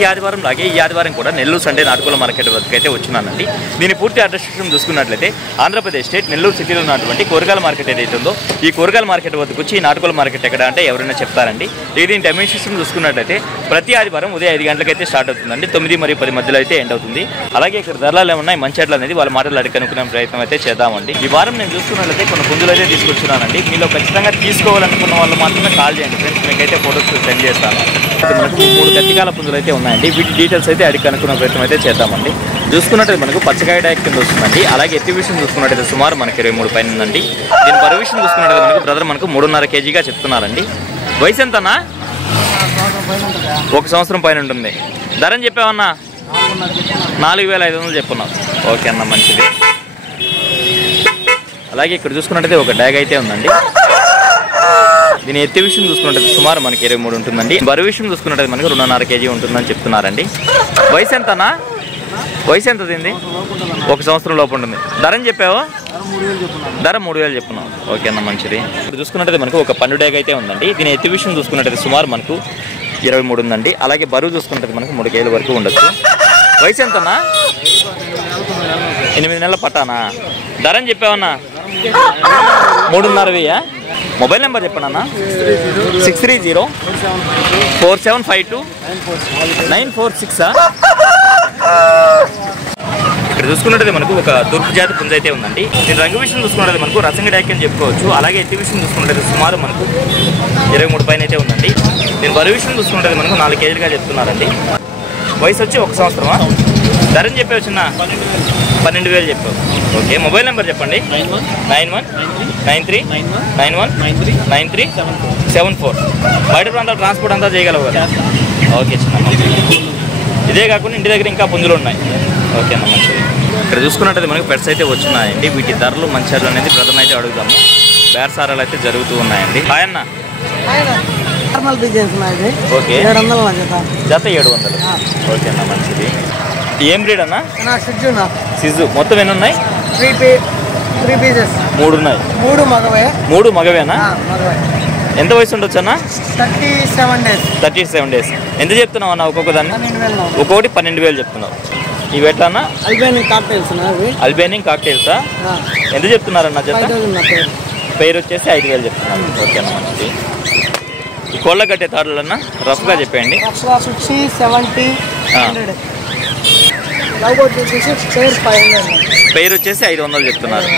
ప్రతి ఆదివారం లాగే ఈ ఆదివారం కూడా నెల్లూరు సండే నాటుకోళ్ల మార్కెట్ వద్దకు అయితే వచ్చినానండి. దీని పూర్తి అడ్రస్ చూసుకున్నట్లయితే ఆంధ్రప్రదేశ్ స్టేట్ నెల్లూరు సిటీలో ఉన్నటువంటి కూరగాయల మార్కెట్ ఏదైతే ఉందో ఈ కూరగాయల మార్కెట్ వద్దకు వచ్చి ఈ నాటుకోళ్ల మార్కెట్ ఎక్కడ అంటే ఎవరైనా చెప్తారండి. దీని టైమింగ్ సిస్టమ్ చూసుకున్నట్లయితే ప్రతి ఆదివారం ఉదయం 5 గంటలకైతే స్టార్ట్ అవుతుందండి. 9 మరియు 10 మధ్యలో అయితే ఎండ్ అవుతుంది. అలాగే ఇక్కడ ధరలు ఏమున్నాయి మంచి ఎట్లా అనేది వాళ్ళ మాటలు అడిగి కనుక్కునే ప్రయత్నం అయితే చేద్దామండి. ఈ వారం నేను చూసుకున్నట్లయితే కొన్ని పుంజులు అయితే తీసుకొచ్చున్నానండి. మీలో ఖచ్చితంగా తీసుకోవాలనుకున్న వాళ్ళు మాత్రమే కాల్ చేయండి ఫ్రెండ్స్, మీకైతే ఫోటోస్ సెండ్ చేస్తాను. మనకు 3 గట్టికాల పుంజులు అయితే ఉన్నాయండి. వీటి డీటెయిల్స్ అయితే అడిగి కనుక్కునే ప్రయత్నం అయితే చేద్దామండి. చూసుకున్నట్లయితే మనకు పచ్చకాయ ట్యాగ్ కింద వస్తుందండి. అలాగే ఎత్తి విషయం చూసుకున్నట్లయితే సుమారు మనకి 23 పైన ఉందండి. దీని బరువు విషయం చూసుకున్నట్లయితే మనకు బ్రదర్ మనకు 3.5 కేజీగా చెప్తున్నారండి. వయసు ఎంతనా? 1 సంవత్సరం పైన ఉంటుంది. ధరని చెప్పావన్నా? 4,500 చెప్పున్నావు. ఓకే అన్న, మంచిది. అలాగే ఇక్కడ చూసుకున్నట్టయితే ఒక డ్యాగ్ అయితే ఉందండి. దీని ఎత్తి విషయం చూసుకున్నట్టయితే సుమారు మనకి 23 ఉంటుందండి. బరువు విషయం చూసుకున్నట్టయితే మనకి 2.5 కేజీ ఉంటుందని చెప్తున్నారండి. వయసు ఎంతనా? వయసు ఎంత తింది? 1 సంవత్సరం లోపు ఉంటుంది. ధరని చెప్పావు? ధర 3,000 చెప్పున్నావు. ఓకే అన్న, మంచిది. ఇప్పుడు చూసుకున్నట్టయితే మనకు ఒక పండు డ్యాగ్ అయితే ఉందండి. దీని ఎత్తి విషయం చూసుకున్నట్టయితే సుమారు మనకు 23 ఉందండి. అలాగే బరువు చూసుకున్నట్టయితే మనకు 3 కేజీల వరకు ఉండొచ్చు. వయసు ఎంతనా? 8 నెలల పట్టానా? ధరని చెప్పావన్నా? 3.5 మొబైల్ నెంబర్ చెప్పండి అన్న. 630-4752-946. ఇక్కడ చూసుకున్నట్టయితే మనకు ఒక తూర్పు జాతి పుంజ అయితే ఉందండి. దీని రంగు విషయం చూసుకున్నట్లయితే మనకు రసంగి డ్యాక్ అని చెప్పుకోవచ్చు. అలాగే ఎత్తి విషయం చూసుకున్నట్లయితే సుమారు మనకు 23 పైన అయితే ఉందండి. దీని బరువు విషయం చూసుకున్నట్లయితే మనకు 4 కేజీలుగా చెప్తున్నారండి. వయసు వచ్చి 1 సంవత్సరమా? ధరని చెప్పావు చిన్న? 12,000 చెప్పావు. ఓకే, మొబైల్ నెంబర్ చెప్పండి. 9193919374. బయట ప్రాంతాల ట్రాన్స్పోర్ట్ అంతా చేయగలవు కదా? ఓకే చిన్న, ఇదే కాకుండా ఇంటి దగ్గర ఇంకా పుంజులు ఉన్నాయి. ఓకే అన్న, మంచిది. ఇక్కడ చూసుకున్నట్టయితే మనకి పెట్స్ అయితే వచ్చినాయండి. వీటి ధరలు మంచి అనేది ప్రథమ అయితే అడుగుతాము. బేరసారాలు అయితే జరుగుతూ ఉన్నాయండి. హాయ్ అన్న. ఓకే, జత 700. ఓకే అన్న, మంచిది. ఏం బ్రీడ్ అన్న? సిజు. మొత్తం ఎన్ని ఉన్నాయి? 3 పీసెస్. 3 ఉన్నాయి. 3 మగవేనా? ఎంత వయసు ఉండొచ్చు అన్న? 37 డేస్. ఎంత చెప్తున్నావు అన్న ఒక్కొక్క దాన్ని? ఒక్కొక్కటి 12,000 చెప్తున్నావు. ఇవి ఎట్లా అన్న? అల్బేనియన్ కాక్టైల్సా? ఎంత చెప్తున్నారన్న జత? పేరు వచ్చేసి 5,000 చెప్తున్నారు. ఓకే అన్న, మంచిది. ఈ కోళ్ళ కట్టే తాడులు అన్న రఫ్గా చెప్పండి. పేరు వచ్చేసి 500 చెప్తున్నారు.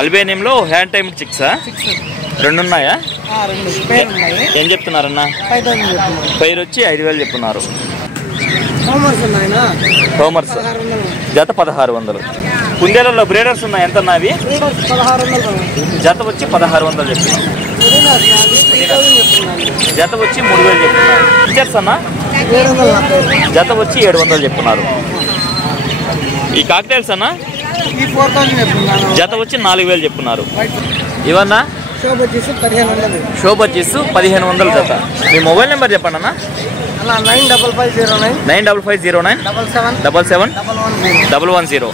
అల్బేనియంలో హ్యాండ్ టైమ్ చిక్సా? 2 ఉన్నాయా? ఏం చెప్తున్నారన్న? పేరు వచ్చి 5,000 చెప్తున్నారు. హోమర్స్ జత 1,600. కుందేలలో బ్రీడర్స్ ఉన్నాయి. ఎంత అవి? జత వచ్చి 1,600 చెప్తున్నారు. జత వచ్చి 3,000 చెప్తున్నారు. టీచర్స్ అన్న జత వచ్చి 700 చెప్తున్నారు. ఈ కాక్టైల్స్ అన్న జత వచ్చి 4,000 చెప్తున్నారు. ఇవన్నా షోబచ్చీస్ 1,500 జత. మీ మొబైల్ నెంబర్ చెప్పండి అన్న. 9550977771110.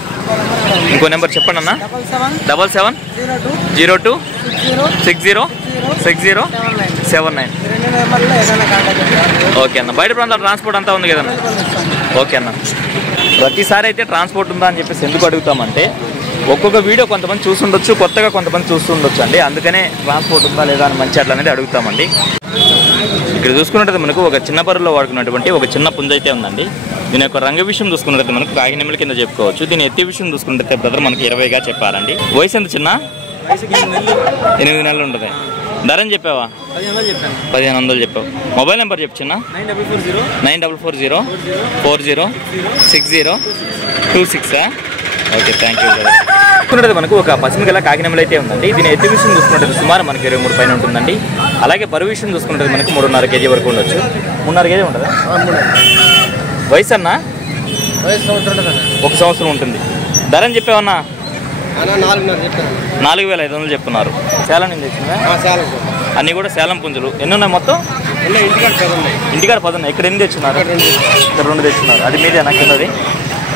ఇంకో నెంబర్ చెప్పండి అన్న. 7702606079. ఓకే అన్న. బయట ప్రాంతాల ట్రాన్స్పోర్ట్ అంతా ఉంది కదన్న? ఓకే అన్న. ప్రతిసారి అయితే ట్రాన్స్పోర్ట్ ఉందా అని చెప్పేసి ఎందుకు అడుగుతామంటే ఒక్కొక్క వీడియో కొంతమంది చూస్తుండొచ్చు, కొత్తగా కొంతమంది చూస్తుండొచ్చు అండి. అందుకనే ట్రాన్స్పోర్ట్ ఉందా లేదా అని మంచి అట్లా అనేది అడుగుతామండి. ఇక్కడ చూసుకున్నట్టు మనకు ఒక చిన్న బరువులో వాడుకున్నటువంటి ఒక చిన్న పుంజ అయితే ఉందండి. దీని యొక్క రంగు విషయం చూసుకున్నట్టు మనకు కాకినెమ్మల కింద చెప్పుకోవచ్చు. దీని ఎత్తి విషయం చూసుకున్నట్టు బ్రదర్ మనకి 20గా చెప్పారండి. వయసు ఎంత చిన్న? 8 నెలలు ఉంటుంది. ధరని చెప్పావా? 1,500 చెప్పావు. మొబైల్ నెంబర్ చెప్పు చిన్న. 9440406026. Okay, thank you brother. చూసుకున్నట్టు మనకు ఒక పశ్చిమగల కాకినెమ్మలు అయితే ఉందండి. దీని ఎత్తి విషయం చూసుకున్నట్టు సుమారు మనకి 23 పైన ఉంటుందండి. అలాగే బరువు విషయం చూసుకున్నట్టు మనకు 3.5 కేజీ వరకు ఉండొచ్చు. 3.5 కేజీ ఉంటుందా? వయసు అన్న? 1 సంవత్సరం ఉంటుంది. ధరని చెప్పావన్నా? 4,500 చెప్తున్నారు. సేలం నుంచి తెచ్చినవా? అన్నీ కూడా సేలం పుంజులు. ఎన్ని ఉన్నాయి మొత్తం? ఇంటికాడ 10 ఉన్నాయి. ఇక్కడ ఎన్ని తెచ్చున్నారు? ఇక్కడ 2 తెచ్చున్నారు. అది మీదే నాకు కిందది.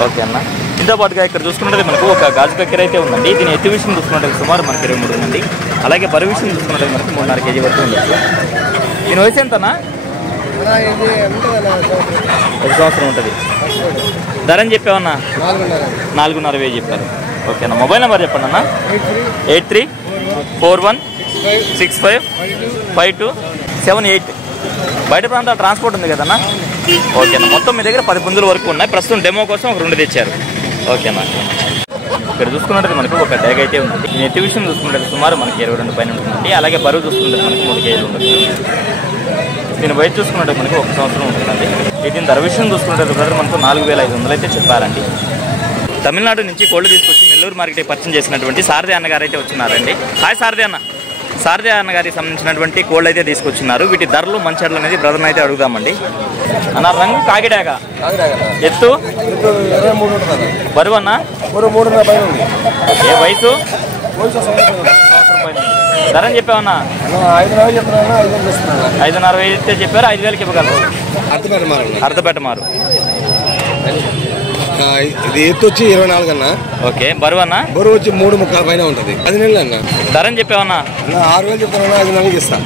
ఓకే అన్న. దీంతో పాటుగా ఇక్కడ చూసుకున్నట్టు మనకు ఒక గాజు కక్కెర అయితే ఉందండి. దీని ఎత్తి విషయం చూసుకున్నట్టు సుమారు మనకి 23 ఉందండి. అలాగే బరువు విషయం చూసుకున్నట్టు మనకి 3.5 కేజీ వరకు ఉండొచ్చు. దీని వయసు ఎంతనా? 1 సంవత్సరం ఉంటుంది. ధర అని చెప్పావన్నా? 4,500 చెప్పారు. ఓకేనా. మొబైల్ నెంబర్ చెప్పండి అన్న. 8341655278. బయట ప్రాంతాల ట్రాన్స్పోర్ట్ ఉంది కదన్నా? ఓకేనా. మొత్తం మీ దగ్గర 10 పుంజుల వరకు ఉన్నాయి. ప్రస్తుతం డెమో కోసం ఒక 2 తెచ్చారు. ఓకేనా. ఇక్కడ చూసుకున్నట్టు మనకు ఒక ట్యాగ్ అయితే ఉంది. ఈ నెట్ విషయం చూసుకుంటే సుమారు మనకి 22 పైన ఉంటుందండి. అలాగే బరువు చూసుకుంటే మనకి 3 కేజీలు ఉంటుంది. దీని వయసు చూసుకున్నట్టు మనకి 1 సంవత్సరం ఉంటుందండి. దీని ధర విషయం చూసుకుంటే బ్రదర్ మనకు 4,500 అయితే చెప్పారండి. తమిళనాడు నుంచి కోళ్ళు తీసుకొచ్చి నెల్లూరు మార్కెట్ పరిచయం చేసినటువంటి సారథి అన్నగారు అయితే వచ్చినారండి. హాయ్ సారథి అన్న. సారథి అన్నగారికి సంబంధించినటువంటి కోళ్ళు అయితే తీసుకొచ్చినారు. వీటి ధరలు మంచెడ్లు అనేది బ్రదర్ని అయితే అడుగుదామండి. అన్న రంగు కాకిడాక, ఎత్తు, బరువు అన్న, ఏ వయసు, ధర అని చెప్పావన్నా? 5,500 అయితే చెప్పారు. 5,000కి ఇవ్వగలరు. అర్ధపేట మారు. ఇది ఎత్తు వచ్చి 24 అన్న. ఓకే. బరువు అన్న? బరువు వచ్చి 3.5 పైన ఉంటుంది. 10 నెలలు అన్న. ధర అని చెప్పావన్నా? 6,000 చెప్తాను. 5,000 ఇస్తా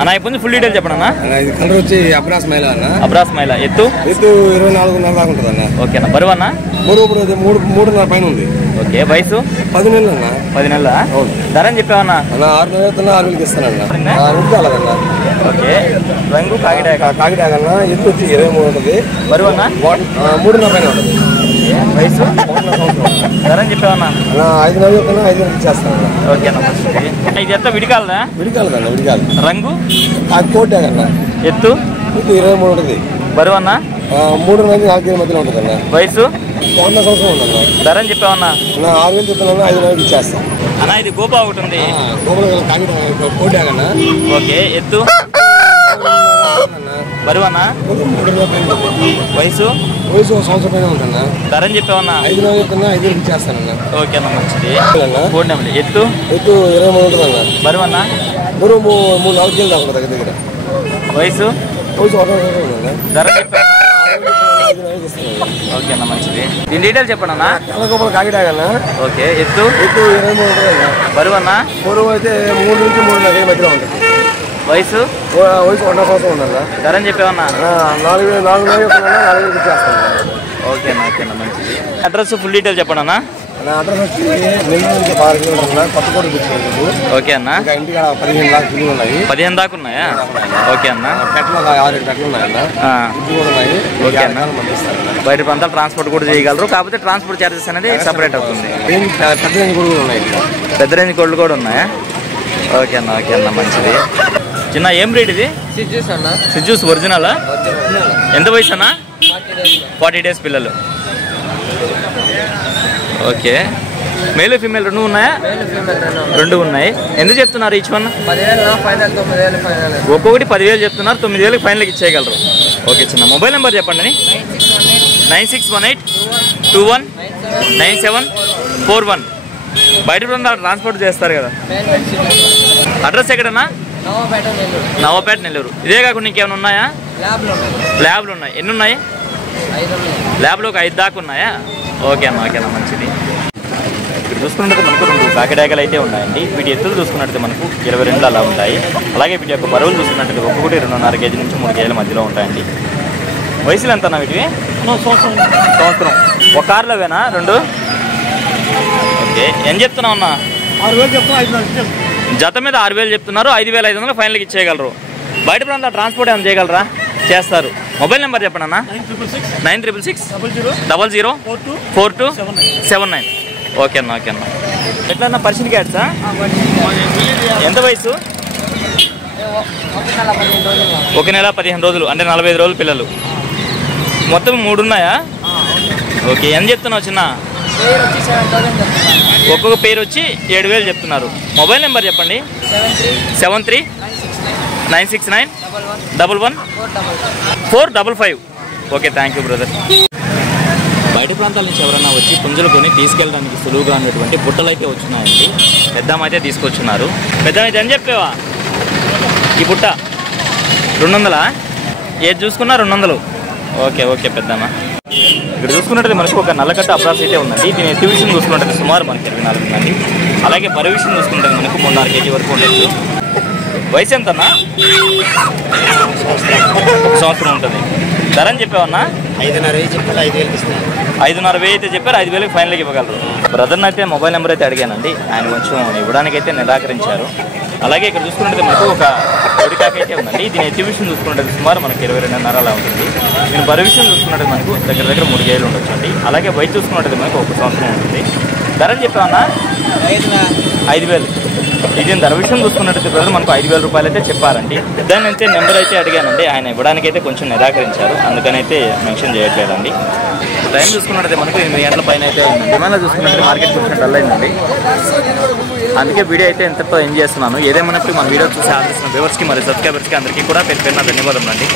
అన్న. ఇప్పుడు ఫుల్ డీటెయిల్ చెప్పండి అన్న. ఇది కలర్ వచ్చి అబ్రాస్ మైలా అన్న. అబ్రాస్ మైలా. ఎత్తు 24,500 దాకా ఉంటుంది అన్న. ఓకేనా. బరువు అన్న? బరువు 3.5 పైన ఉంది. ఓకే. వయసు 10 నెలలు అన్న. 10 నెలల. ధర అని చెప్పావన్నా? 6,000 6,000కి ఇస్తానన్నా. ఓకే. రంగు కాకిడాక అన్న. ఎత్తు వచ్చి 23 ఉంటుంది. బరువు అన్న? 3.5 పైన ఉంటుంది. వయసు 1 సంవత్సరం. ధర అని చెప్పావన్నా? 5,000 5,000 ఇచ్చేస్తాను. ఓకేనా. ఇది ఎంత విడికాలదా? విడికాలదన్న. విడికాలి. రంగు అది కోటాక అన్న. ఎత్తు 23 ఉంటుంది. బరువు అన్న? 3 నుంచి 4 కేజీల మధ్యలో ఉంటుంది అన్న. వయసు 1 సంవత్సరం ఉందన్న. ధర అని చెప్పావన్నా? 6,000 చెప్తాను. 5,000 ఇచ్చేస్తాను అన్న. ఇది గోపా ఒకటి ఉంది. కోటాక అన్న. ఓకే. ఎత్తు, బరువు అన్న? 3.5 వయసు 1 సంవత్సరం పైన ఉందన్న. ధర అని చెప్పావన్నా? 5,000 చెప్తున్నా. 5,000 ఇచ్చేస్తానన్న. ఓకేనా. మంచిది. కోడి నెమలి. ఎత్తు 23 ఉంటుందన్న. బరువు అన్న? బరువు 3-4 కేజీలు దాకా ఉంటుంది దగ్గర. వయసు 1 సంవత్సరం ఉందన్న. ధర చెప్పావన్నా? 5,000 ఇస్తాను. ఓకేనా. మంచిది. దీని డీటెయిల్స్ చెప్పండి అన్న. తెల్లగొప్పలు కాకిడాకన్నా. ఓకే. ఎత్తు 23 ఉంటుందన్న. బరువు అన్న? బరువు అయితే 3 నుంచి 3.5 మధ్యలో ఉంటుంది. వయసు 1 సంవత్సరం ఉందన్న. ధర అని చెప్పావన్నా? 4,000 ఇచ్చేస్తాను. ఓకేనా. ఓకేనా. మంచిది. అడ్రస్ ఫుల్ డీటెయిల్ చెప్పండి అన్న. నా అడ్రస్ వచ్చి నెల్లూరు నుంచి 6 కిలోమీటర్లు కొత్తకోట తెచ్చుకోలేదు. ఓకే అన్న. ఇంకా ఇంటికి 15 దాకా పిల్లలు ఉన్నాయి. 15 దాకా ఉన్నాయా? ఓకే అన్న. పెట్టలు 6 పెట్టలు ఉన్నాయన్న. ఇంటి కూడా ఉన్నాయి. ఓకే అన్న. బయట ప్రాంతాలు ట్రాన్స్పోర్ట్ కూడా చేయగలరు. కాకపోతే ట్రాన్స్పోర్ట్ ఛార్జెస్ అనేది సపరేట్ అవుతుంది. పెద్ద రేంజ్ కూడా ఉన్నాయి. పెద్ద రేంజ్ కోళ్ళు కూడా ఉన్నాయా? ఓకే అన్న. ఓకే అన్న. మంచిది. చిన్న ఏం రేట్ ఇది? సిజ్యూస్ అన్న. సిజ్యూస్ ఒరిజినలా? ఎంత వయసు అన్న? 40 days పిల్లలు. ఓకే. మేల్ ఫీమేల్ 2 ఉన్నాయా? 2 ఉన్నాయి. ఎందుకు చెప్తున్నారు ఈచ్ వన్? 10,000 ఫైనల్. 9,000 ఫైనల్. ఒక్కొక్కటి 10,000 చెప్తున్నారు. 9,000కి ఫైనల్కి ఇచ్చేయగలరు. ఓకే. చిన్న మొబైల్ నెంబర్ చెప్పండి. 9618219741. బయట ప్రాంతాలు ట్రాన్స్పోర్ట్ చేస్తారు కదా. అడ్రస్ ఎక్కడన్నా? నవాపేట నెల్లూరు. ఇదే కాకుండా ఇంకేమైనా ఉన్నాయా? ల్యాబ్లు ఉన్నాయి. ఎన్ని ఉన్నాయి? ల్యాబ్లో ఒక 5 దాకా ఉన్నాయా? ఓకే అన్న. ఓకేనా. మంచిది. ఇక్కడ చూసుకున్నట్టు మనకు 2 కాకిడాకలు అయితే ఉన్నాయండి. వీటి ఎత్తులు చూసుకున్నట్టు మనకు 22 అలా ఉంటాయి. అలాగే వీటి యొక్క బరువులు చూసుకున్నట్టు ఒక్కొక్కటి 2.5 కేజీ నుంచి 3 కేజీల మధ్యలో ఉంటాయండి. వయసులు ఎంత అన్న వీటివి? సంవత్సరం. ఒక కార్లోవేనా 2? ఓకే. ఏం చెప్తున్నావు అన్న? 6,000 చెప్తాను. 5,000 జత మీద 6,000 చెప్తున్నారు. 5,500 ఫైనల్కి ఇచ్చేయగలరు. బయట ప్రాంతాల ట్రాన్స్పోర్ట్ ఏమైనా చేయగలరా? చేస్తారు. మొబైల్ నెంబర్ చెప్పండి అన్న. 9666004249. ఓకే అన్న. ఓకే అన్న. ఎట్లా అన్న? పర్షియన్ క్యాట్సా? ఎంత వయసు? 1 నెల 15 రోజులు. అంటే 45 రోజులు పిల్లలు. మొత్తం 3 ఉన్నాయా? ఓకే. ఎంత చెప్తున్నావు చిన్న? ఒక్కొక్క పేరు వచ్చి 7,000 చెప్తున్నారు. మొబైల్ నెంబర్ చెప్పండి. 7396911455. ఓకే. Thank you brother. బయట ప్రాంతాల నుంచి ఎవరైనా వచ్చి పుంజులు కొని తీసుకెళ్ళడానికి సులువుగా ఉన్నటువంటి బుట్టలు అయితే వచ్చినాయండి. పెద్దమైతే తీసుకొచ్చున్నారు. పెద్దమైతే అని చెప్పేవా? ఈ బుట్ట 200? ఏది చూసుకున్నా 200. ఓకే. ఓకే పెద్దమ్మ. ఇక్కడ చూసుకున్నట్టు మనకు ఒక నల్లకట్ట అప్రాస్ అయితే ఉందండి. దీని ఎత్తు విషయం చూసుకున్నట్టు సుమారు మనకి 24 ఉందండి. అలాగే బరువు విషయం చూసుకుంటే మనకు 3.5 కేజీ వరకు ఉండొచ్చు. వయసు ఎంతన్నా? 1 సంవత్సరం ఉంటుంది. ధర అని చెప్పావన్నా? 5,500 చెప్పాలి, 5,000 ఇస్తాను. 5,500 అయితే చెప్పారు, 5,000 ఫైనల్గా ఇవ్వగలరు. బ్రదర్ని అయితే మొబైల్ నెంబర్ అయితే అడిగానండి, ఆయన కొంచెం ఇవ్వడానికైతే నిరాకరించారు. అలాగే ఇక్కడ చూసుకుంటే మనకు ఒక కోడికాక అయితే ఉందండి. దీని ఎత్తి విషయం చూసుకుంటే సుమారు మనకి 22.5 అలా ఉంటుంది. దీని బరువు విషయం చూసుకున్నట్టు మనకు దగ్గర 3 కేజీలు ఉండొచ్చు అండి. అలాగే వయసు చూసుకున్నట్టు మనకు 1 సంవత్సరం ఉంటుంది. ధర అని చెప్పామన్నా? 5,000. ఇది ధర విషయం చూసుకున్నట్టు బ్రదర్ మనకు 5,000 రూపాయలు అయితే చెప్పారండి. దాన్ని అయితే నెంబర్ అయితే అడిగానండి, ఆయన ఇవ్వడానికైతే కొంచెం నిరాకరించారు, అందుకని అయితే మెన్షన్ చేయట్లేదండి. టైం చూసుకున్నట్టయితే మనకు 8 గంటల పైన అయితే ఉందండి. ఏమైనా చూసుకున్నట్టు మార్కెట్ కొంచెం డల్ అయిందండి, అందుకే వీడియో అయితే ఎంతతో ఎంజాయ్ చేస్తున్నాను. ఏదేమన్నప్పుడు మన వీడియో చూసి ఆదరిస్తున్న వ్యూవర్స్కి మరియు సబ్స్క్రైబర్స్కి అందరికీ కూడా పేరు ధన్యవాదములు అండి.